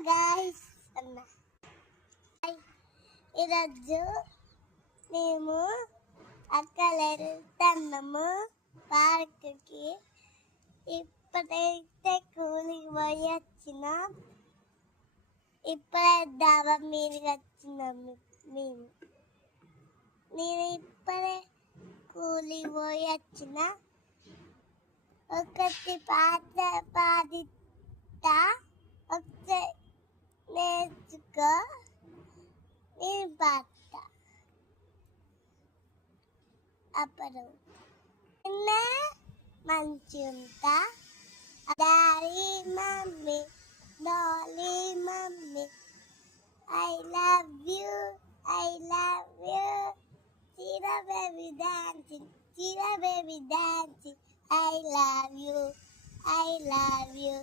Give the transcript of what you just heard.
Guys అన్న ఈరోజు మేము అక్కడ వెళ్తున్నాము పార్క్కి. ఇప్పుడైతే కూలికి పోయి వచ్చినాం. ఇప్పుడే డాబా మీదకి వచ్చినాము మేము. నేను ఇప్పుడే కూలికి పోయి వచ్చిన. ఒకటి పాట పాడితా, ఒకసారి నేర్చుకో. నేను పాడతా. అప్పుడు నిన్న మంచి ఉంటా. Daddy mummy, Dolly mummy, I love you, I love you. Chira baby dancing, Chira baby dancing. I love you, I love you.